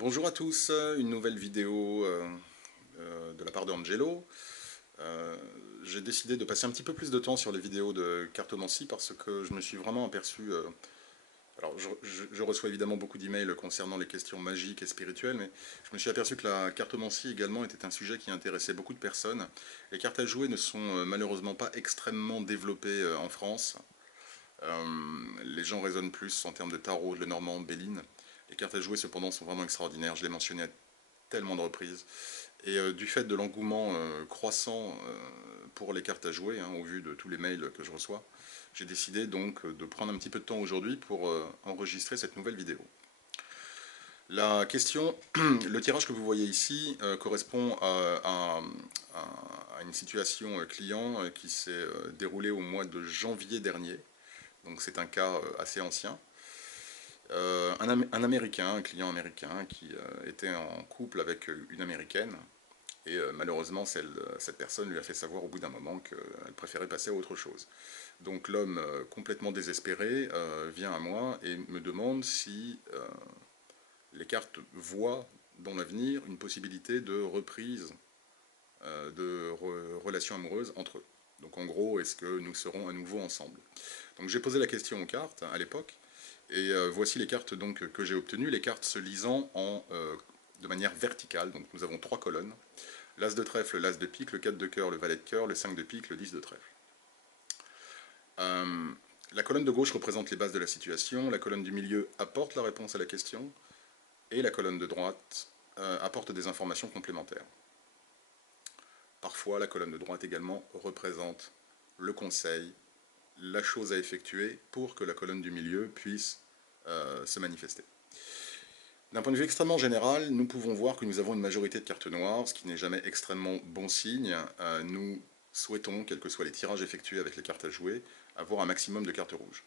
Bonjour à tous, une nouvelle vidéo de la part de Angelo. Euh, j'ai décidé de passer un petit peu plus de temps sur les vidéos de cartomancie parce que je me suis vraiment aperçu. Alors, je reçois évidemment beaucoup d'emails concernant les questions magiques et spirituelles, mais je me suis aperçu que la cartomancie également était un sujet qui intéressait beaucoup de personnes. Les cartes à jouer ne sont malheureusement pas extrêmement développées en France. Les gens raisonnent plus en termes de tarot, de Lenormand, de Béline. Les cartes à jouer, cependant, sont vraiment extraordinaires. Je l'ai mentionné à tellement de reprises. Et du fait de l'engouement croissant pour les cartes à jouer, hein, au vu de tous les mails que je reçois, j'ai décidé donc de prendre un petit peu de temps aujourd'hui pour enregistrer cette nouvelle vidéo. La question, le tirage que vous voyez ici correspond à une situation client qui s'est déroulée au mois de janvier dernier. Donc c'est un cas assez ancien. Un Américain, un client américain qui était en couple avec une Américaine. Et malheureusement, cette personne lui a fait savoir au bout d'un moment qu'elle préférait passer à autre chose. Donc l'homme, complètement désespéré, vient à moi et me demande si les cartes voient dans l'avenir une possibilité de reprise de relations amoureuses entre eux. Donc en gros, est-ce que nous serons à nouveau ensemble? Donc j'ai posé la question aux cartes à l'époque, et voici les cartes donc, que j'ai obtenues, les cartes se lisant de manière verticale. Donc nous avons trois colonnes. L'As de trèfle, l'As de pique, le 4 de cœur, le Valet de cœur, le 5 de pique, le 10 de trèfle. Euh, la colonne de gauche représente les bases de la situation, la colonne du milieu apporte la réponse à la question, et la colonne de droite apporte des informations complémentaires. Parfois, la colonne de droite également représente le conseil, la chose à effectuer pour que la colonne du milieu puisse se manifester. D'un point de vue extrêmement général, nous pouvons voir que nous avons une majorité de cartes noires, ce qui n'est jamais extrêmement bon signe. Nous souhaitons, quels que soient les tirages effectués avec les cartes à jouer, avoir un maximum de cartes rouges.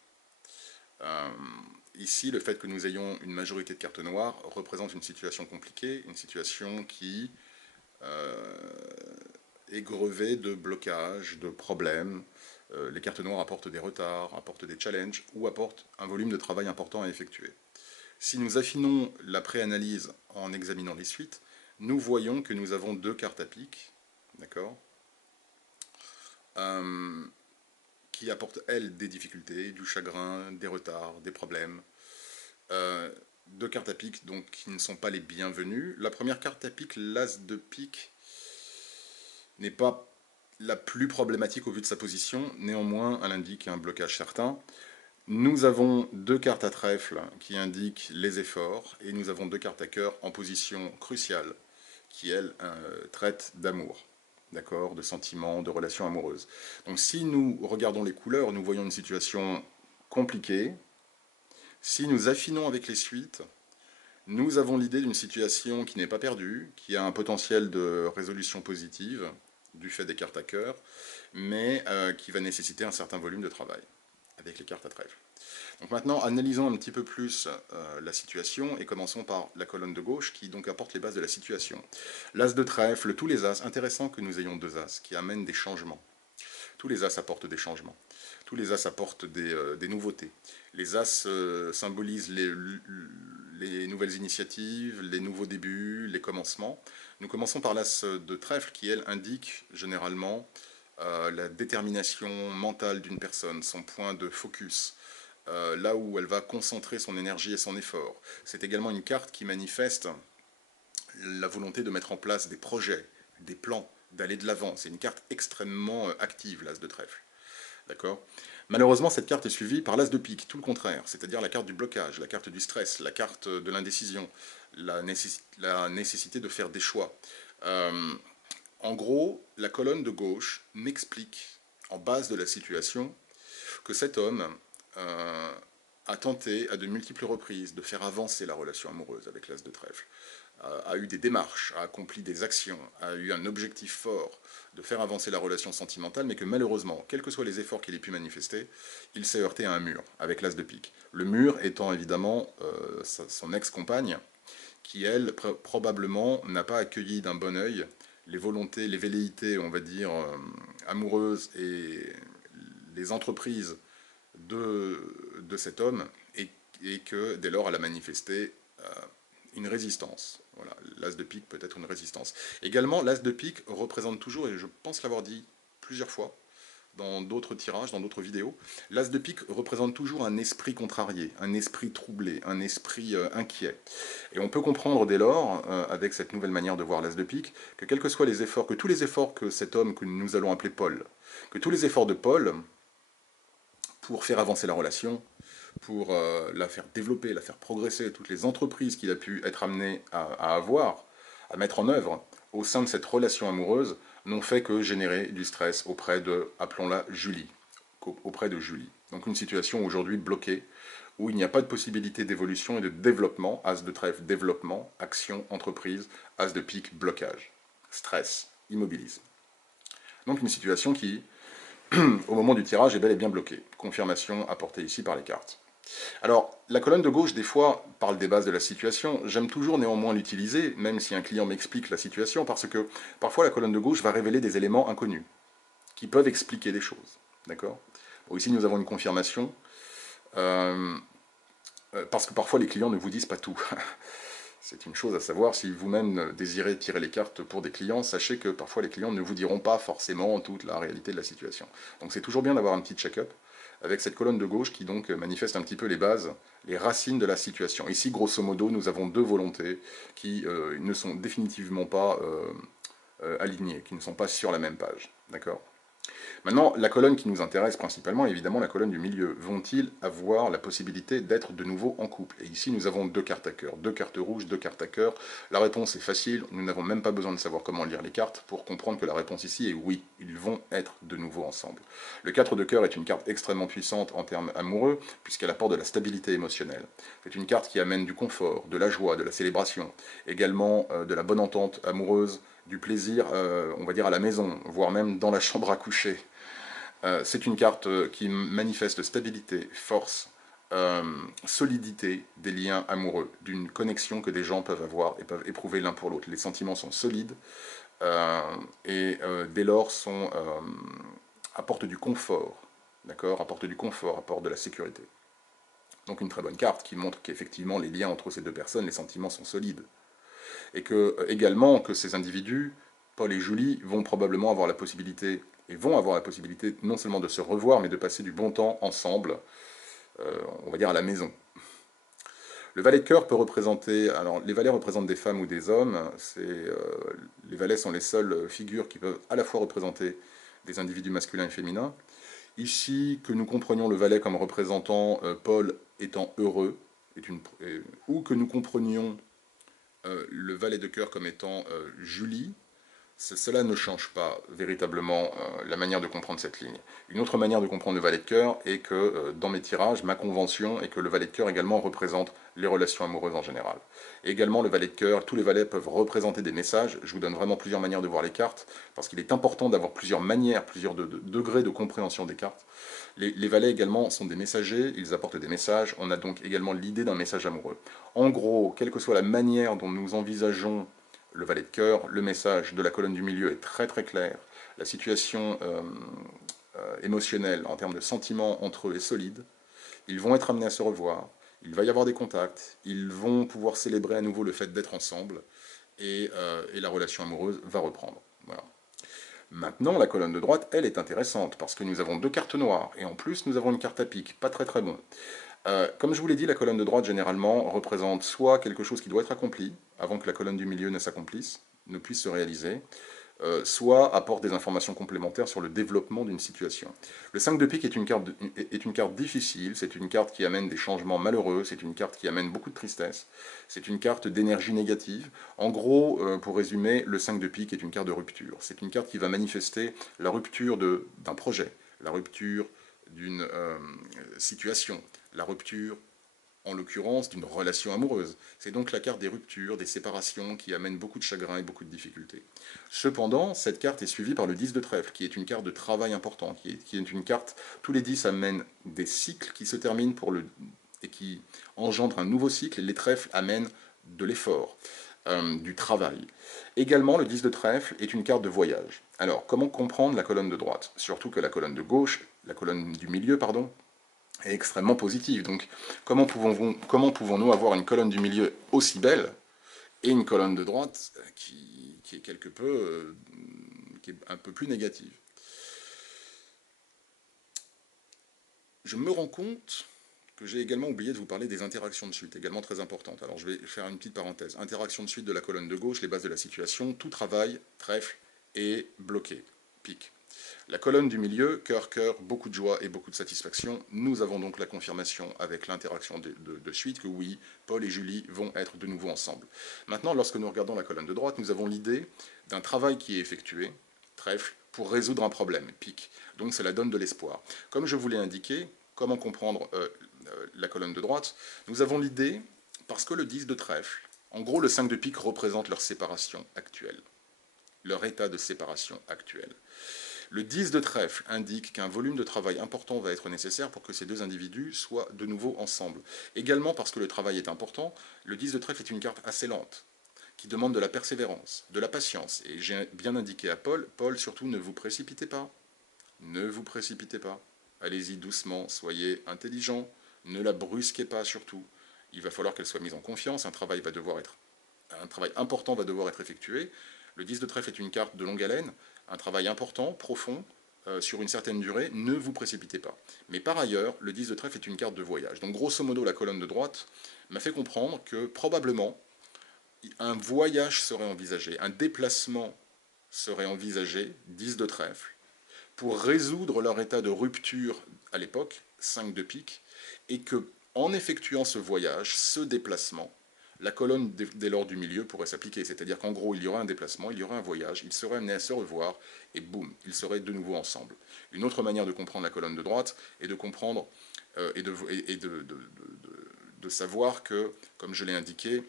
Ici, le fait que nous ayons une majorité de cartes noires représente une situation compliquée, une situation qui est grevée de blocages, de problèmes. Les cartes noires apportent des retards, apportent des challenges ou apportent un volume de travail important à effectuer. Si nous affinons la préanalyse en examinant les suites, nous voyons que nous avons deux cartes à pique, d'accord, qui apportent, elles, des difficultés, du chagrin, des retards, des problèmes. Deux cartes à pique, donc, qui ne sont pas les bienvenues. La première carte à pique, l'As de pique, n'est pas la plus problématique au vu de sa position. Néanmoins, elle indique un blocage certain. Nous avons deux cartes à trèfle qui indiquent les efforts, et nous avons deux cartes à cœur en position cruciale qui, elles, traitent d'amour, d'accord, de sentiments, de relations amoureuses. Donc si nous regardons les couleurs, nous voyons une situation compliquée. Si nous affinons avec les suites, nous avons l'idée d'une situation qui n'est pas perdue, qui a un potentiel de résolution positive du fait des cartes à cœur, mais qui va nécessiter un certain volume de travail avec les cartes à trèfle. Donc maintenant, analysons un petit peu plus la situation et commençons par la colonne de gauche qui donc apporte les bases de la situation. L'As de trèfle, tous les As, intéressant que nous ayons deux As qui amènent des changements. Tous les As apportent des changements. Tous les As apportent des nouveautés. Les As symbolisent les nouvelles initiatives, les nouveaux débuts, les commencements. Nous commençons par l'As de trèfle qui, elle, indique généralement la détermination mentale d'une personne, son point de focus, là où elle va concentrer son énergie et son effort. C'est également une carte qui manifeste la volonté de mettre en place des projets, des plans, d'aller de l'avant. C'est une carte extrêmement active, l'As de trèfle. D'accord. Malheureusement, cette carte est suivie par l'As de pique, tout le contraire, c'est-à-dire la carte du blocage, la carte du stress, la carte de l'indécision, la nécessité de faire des choix. En gros, la colonne de gauche m'explique, en base de la situation, que cet homme a tenté à de multiples reprises de faire avancer la relation amoureuse avec l'As de trèfle, a eu des démarches, a accompli des actions, a eu un objectif fort de faire avancer la relation sentimentale, mais que malheureusement, quels que soient les efforts qu'il ait pu manifester, il s'est heurté à un mur avec l'As de pique. Le mur étant évidemment son ex-compagne, qui elle, probablement, n'a pas accueilli d'un bon oeil les volontés, les velléités, on va dire, amoureuses et les entreprises de cet homme, et que dès lors elle a manifesté une résistance. Voilà, l'as de pique peut être une résistance. Également, l'as de pique représente toujours, et je pense l'avoir dit plusieurs fois, dans d'autres tirages, dans d'autres vidéos, l'as de pique représente toujours un esprit contrarié, un esprit troublé, un esprit inquiet. Et on peut comprendre dès lors, avec cette nouvelle manière de voir l'as de pique, que quels que soient les efforts, que tous les efforts que cet homme que nous allons appeler Paul, que tous les efforts de Paul pour faire avancer la relation, pour la faire développer, la faire progresser, toutes les entreprises qu'il a pu être amené à avoir, à mettre en œuvre au sein de cette relation amoureuse, n'ont fait que générer du stress auprès de, appelons-la Julie, auprès de Julie. Donc une situation aujourd'hui bloquée, où il n'y a pas de possibilité d'évolution et de développement, as de trèfle, développement, action, entreprise, as de pique, blocage, stress, immobilisme. Donc une situation qui, au moment du tirage, est bel et bien bloquée. Confirmation apportée ici par les cartes. Alors, la colonne de gauche, des fois, parle des bases de la situation. J'aime toujours néanmoins l'utiliser, même si un client m'explique la situation, parce que parfois la colonne de gauche va révéler des éléments inconnus, qui peuvent expliquer des choses. D'accord? Bon, ici, nous avons une confirmation, parce que parfois les clients ne vous disent pas tout. C'est une chose à savoir, si vous-même désirez tirer les cartes pour des clients, sachez que parfois les clients ne vous diront pas forcément toute la réalité de la situation. Donc c'est toujours bien d'avoir un petit check-up avec cette colonne de gauche qui donc manifeste un petit peu les bases, les racines de la situation. Ici, grosso modo, nous avons deux volontés qui ne sont définitivement pas alignées, qui ne sont pas sur la même page. D'accord ? Maintenant, la colonne qui nous intéresse principalement, évidemment, la colonne du milieu. Vont-ils avoir la possibilité d'être de nouveau en couple? Et ici, nous avons deux cartes à cœur, deux cartes rouges, deux cartes à cœur. La réponse est facile, nous n'avons même pas besoin de savoir comment lire les cartes pour comprendre que la réponse ici est oui, ils vont être de nouveau ensemble. Le 4 de cœur est une carte extrêmement puissante en termes amoureux, puisqu'elle apporte de la stabilité émotionnelle. C'est une carte qui amène du confort, de la joie, de la célébration, également de la bonne entente amoureuse, du plaisir, on va dire, à la maison, voire même dans la chambre à coucher. C'est une carte qui manifeste stabilité, force, solidité des liens amoureux, d'une connexion que des gens peuvent avoir et peuvent éprouver l'un pour l'autre. Les sentiments sont solides et dès lors apportent du confort, d'accord, apportent du confort, apportent de la sécurité. Donc une très bonne carte qui montre qu'effectivement les liens entre ces deux personnes, les sentiments sont solides. Et que également que ces individus, Paul et Julie, vont probablement avoir la possibilité, et vont avoir la possibilité non seulement de se revoir, mais de passer du bon temps ensemble, on va dire à la maison. Le valet de cœur peut représenter, alors les valets représentent des femmes ou des hommes, les valets sont les seules figures qui peuvent à la fois représenter des individus masculins et féminins. Ici, que nous comprenions le valet comme représentant Paul étant heureux, ou que nous comprenions le valet de cœur comme étant Julie, cela ne change pas véritablement la manière de comprendre cette ligne. Une autre manière de comprendre le valet de cœur est que dans mes tirages, ma convention est que le valet de cœur également représente les relations amoureuses en général. Et également le valet de cœur, tous les valets peuvent représenter des messages. Je vous donne vraiment plusieurs manières de voir les cartes, parce qu'il est important d'avoir plusieurs manières, plusieurs degrés de compréhension des cartes. Les valets également sont des messagers, ils apportent des messages. On a donc également l'idée d'un message amoureux. En gros, quelle que soit la manière dont nous envisageons le valet de cœur, le message de la colonne du milieu est très très clair. La situation émotionnelle en termes de sentiments entre eux est solide. Ils vont être amenés à se revoir. Il va y avoir des contacts. Ils vont pouvoir célébrer à nouveau le fait d'être ensemble. Et la relation amoureuse va reprendre. Voilà. Maintenant, la colonne de droite, elle, est intéressante parce que nous avons deux cartes noires. Et en plus, nous avons une carte à pique. Pas très très bon. Comme je vous l'ai dit, la colonne de droite, généralement, représente soit quelque chose qui doit être accompli, avant que la colonne du milieu ne s'accomplisse, ne puisse se réaliser, soit apporte des informations complémentaires sur le développement d'une situation. Le 5 de pique est une carte difficile, c'est une carte qui amène des changements malheureux, c'est une carte qui amène beaucoup de tristesse, c'est une carte d'énergie négative. En gros, pour résumer, le 5 de pique est une carte de rupture. C'est une carte qui va manifester la rupture d'un projet, la rupture d'une situation, la rupture, en l'occurrence, d'une relation amoureuse. C'est donc la carte des ruptures, des séparations qui amène beaucoup de chagrin et beaucoup de difficultés. Cependant, cette carte est suivie par le 10 de trèfle, qui est une carte de travail important, qui est une carte, tous les 10 amènent des cycles qui se terminent et qui engendrent un nouveau cycle, et les trèfles amènent de l'effort, du travail. Également, le 10 de trèfle est une carte de voyage. Alors, comment comprendre la colonne de droite? Surtout que la colonne de gauche, la colonne du milieu, pardon, est extrêmement positive. Donc, comment pouvons-nous avoir une colonne du milieu aussi belle et une colonne de droite qui est qui est un peu plus négative. Je me rends compte que j'ai également oublié de vous parler des interactions de suite, également très importantes. Alors je vais faire une petite parenthèse. Interaction de suite de la colonne de gauche, les bases de la situation, tout travail, trèfle, est bloqué, pique. La colonne du milieu, cœur, cœur, beaucoup de joie et beaucoup de satisfaction. Nous avons donc la confirmation avec l'interaction de suite que oui, Paul et Julie vont être de nouveau ensemble. Maintenant, lorsque nous regardons la colonne de droite, nous avons l'idée d'un travail qui est effectué, trèfle, pour résoudre un problème, pique. Donc cela donne de l'espoir. Comme je vous l'ai indiqué, comment comprendre la colonne de droite? Nous avons l'idée, parce que le 10 de trèfle, en gros le 5 de pique représente leur séparation actuelle, leur état de séparation actuel. Le 10 de trèfle indique qu'un volume de travail important va être nécessaire pour que ces deux individus soient de nouveau ensemble. Également parce que le travail est important, le 10 de trèfle est une carte assez lente, qui demande de la persévérance, de la patience. Et j'ai bien indiqué à Paul, Paul, surtout ne vous précipitez pas. Ne vous précipitez pas. Allez-y doucement, soyez intelligent, ne la brusquez pas surtout. Il va falloir qu'elle soit mise en confiance, un travail important va devoir être effectué. Le 10 de trèfle est une carte de longue haleine, un travail important, profond, sur une certaine durée, ne vous précipitez pas. Mais par ailleurs, le 10 de trèfle est une carte de voyage. Donc grosso modo, la colonne de droite m'a fait comprendre que probablement un voyage serait envisagé, un déplacement serait envisagé, 10 de trèfle, pour résoudre leur état de rupture à l'époque, 5 de pique, et que en effectuant ce voyage, ce déplacement, la colonne dès lors du milieu pourrait s'appliquer. C'est-à-dire qu'en gros, il y aura un déplacement, il y aura un voyage, ils seraient amenés à se revoir, et boum, ils seraient de nouveau ensemble. Une autre manière de comprendre la colonne de droite est de comprendre de savoir que, comme je l'ai indiqué,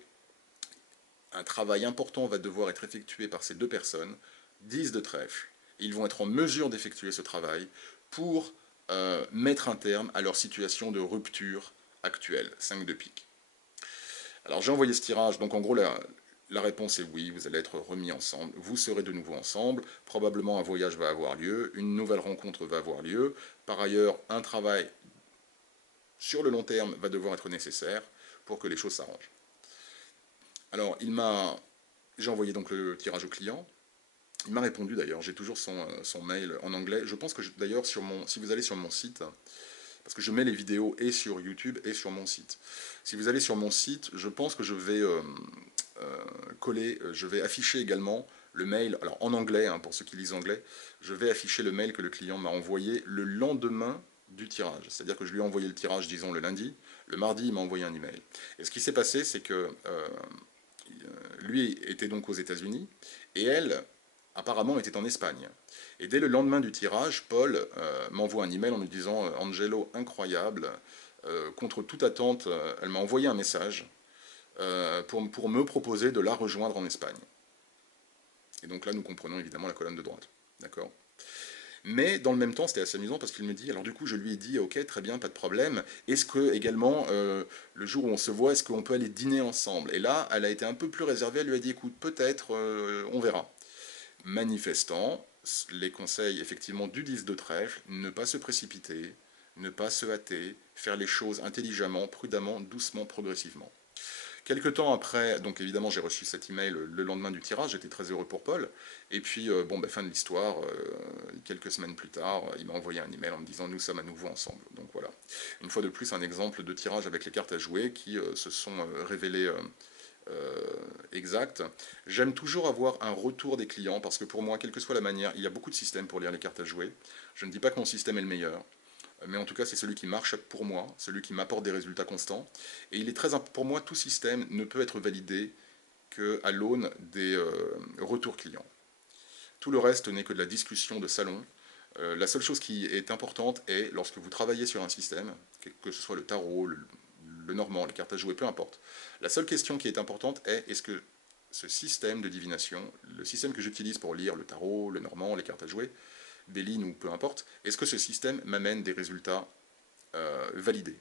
un travail important va devoir être effectué par ces deux personnes, 10 de trèfle, et ils vont être en mesure d'effectuer ce travail pour mettre un terme à leur situation de rupture actuelle, 5 de pique. Alors j'ai envoyé ce tirage, donc en gros la réponse est oui, vous allez être remis ensemble, vous serez de nouveau ensemble, probablement un voyage va avoir lieu, une nouvelle rencontre va avoir lieu, par ailleurs un travail sur le long terme va devoir être nécessaire pour que les choses s'arrangent. Alors j'ai envoyé donc le tirage au client, il m'a répondu d'ailleurs, j'ai toujours son mail en anglais, je pense que d'ailleurs si vous allez sur mon site, parce que je mets les vidéos et sur YouTube et sur mon site. Si vous allez sur mon site, je pense que je vais je vais afficher également le mail, alors en anglais, hein, pour ceux qui lisent anglais, je vais afficher le mail que le client m'a envoyé le lendemain du tirage. C'est-à-dire que je lui ai envoyé le tirage, disons, le lundi, le mardi, il m'a envoyé un email. Et ce qui s'est passé, c'est que lui était donc aux États-Unis, et elle, apparemment, était en Espagne. Et dès le lendemain du tirage, Paul m'envoie un email en me disant Angelo, incroyable, contre toute attente, elle m'a envoyé un message pour me proposer de la rejoindre en Espagne. Et donc là, nous comprenons évidemment la colonne de droite. D'accord? Mais dans le même temps, c'était assez amusant parce qu'il me dit, alors du coup, je lui ai dit, ok, très bien, pas de problème. Est-ce que également, le jour où on se voit, est-ce qu'on peut aller dîner ensemble? Et là, elle a été un peu plus réservée, elle lui a dit, écoute, peut-être, on verra. Manifestant, les conseils effectivement du 10 de trèfle, ne pas se précipiter, ne pas se hâter, faire les choses intelligemment, prudemment, doucement, progressivement. Quelque temps après, donc évidemment j'ai reçu cet email le lendemain du tirage, j'étais très heureux pour Paul, et puis fin de l'histoire, quelques semaines plus tard, il m'a envoyé un email en me disant nous sommes à nouveau ensemble. Donc voilà, une fois de plus un exemple de tirage avec les cartes à jouer qui se sont révélées exactes. J'aime toujours avoir un retour des clients parce que pour moi, quelle que soit la manière, il y a beaucoup de systèmes pour lire les cartes à jouer. Je ne dis pas que mon système est le meilleur, mais en tout cas c'est celui qui marche pour moi, celui qui m'apporte des résultats constants. Et il est pour moi, tout système ne peut être validé qu'à l'aune des retours clients. Tout le reste n'est que de la discussion de salon. La seule chose qui est importante est, lorsque vous travaillez sur un système, que ce soit le tarot, le normand, les cartes à jouer, peu importe, la seule question qui est importante est que ce système de divination, le système que j'utilise pour lire le tarot, le normand, les cartes à jouer, Béline ou peu importe, est-ce que ce système m'amène des résultats validés?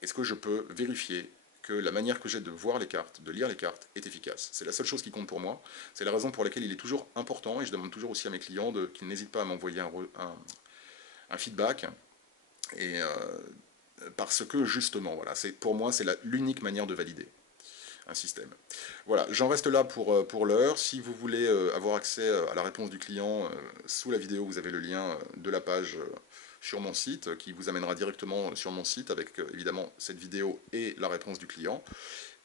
Est-ce que je peux vérifier que la manière que j'ai de voir les cartes, de lire les cartes, est efficace? C'est la seule chose qui compte pour moi. C'est la raison pour laquelle il est toujours important, et je demande toujours aussi à mes clients qu'ils n'hésitent pas à m'envoyer un feedback. Et parce que justement, voilà, pour moi, c'est l'unique manière de valider. un système. Voilà, j'en reste là pour l'heure. Si vous voulez avoir accès à la réponse du client, sous la vidéo, vous avez le lien de la page sur mon site, qui vous amènera directement sur mon site, avec évidemment cette vidéo et la réponse du client.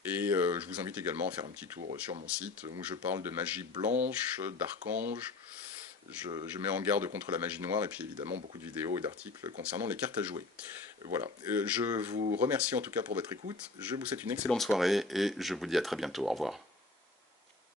Et je vous invite également à faire un petit tour sur mon site, où je parle de magie blanche, d'archanges. Je mets en garde contre la magie noire, et puis évidemment beaucoup de vidéos et d'articles concernant les cartes à jouer. Voilà, je vous remercie en tout cas pour votre écoute, je vous souhaite une excellente soirée, et je vous dis à très bientôt, au revoir.